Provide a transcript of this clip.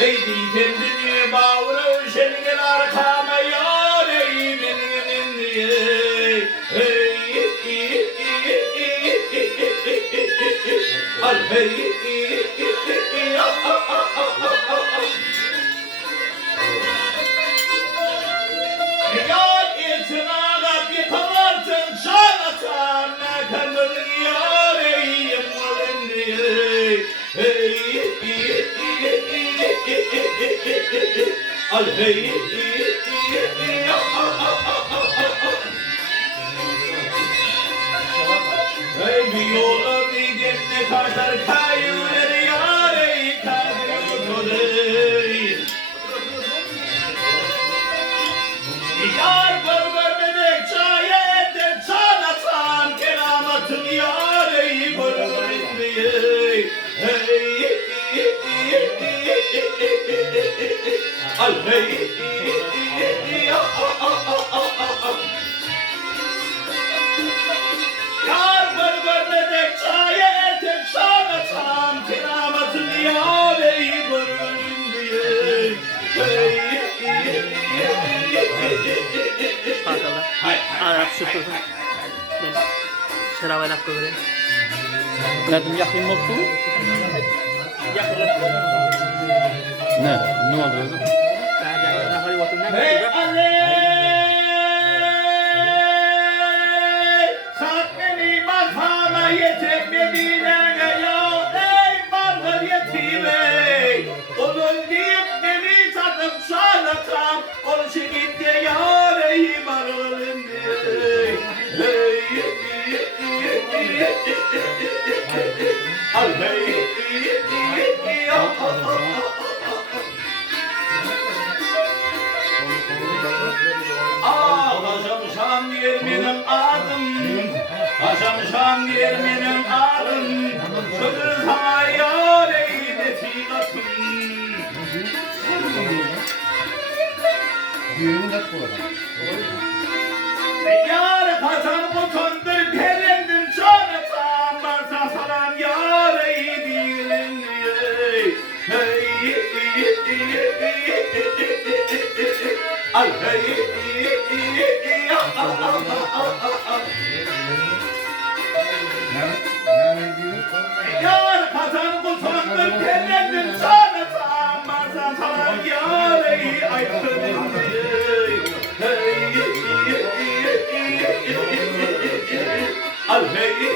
Ey di kendini bağırı şengen arkama yar ey benim ey al hey yar etna da bir kamartın şanatan kanır yar ey yemalın ey al hey bir yola bir cennet aşar kayıver yar ey kayıver yar bölber bebek çayette çanatan keramatın yar ey bölber al hey yar bölber bebek çayette çanatan keramatın yar ey bölber Kankalar. Arap süpürdüm. Ben şarabı laf koyayım. Nedim yakın mı bu? Ne? Ne oldu orada? Hey aley sakmeni makama yetemediğine ya ey mallar yetime onun deyip beni satıp şalatam onu şekitte yar ey varılın al hey Haşam Şam yer benim adım Haşam Şam yer benim adım Şöyle sana yar eyleti katım Yar katan butondur perendir çanatam Varsa salam yar eylin al hey yar katan kutandır perendir çanatam Varsa salam yar aykırın al hey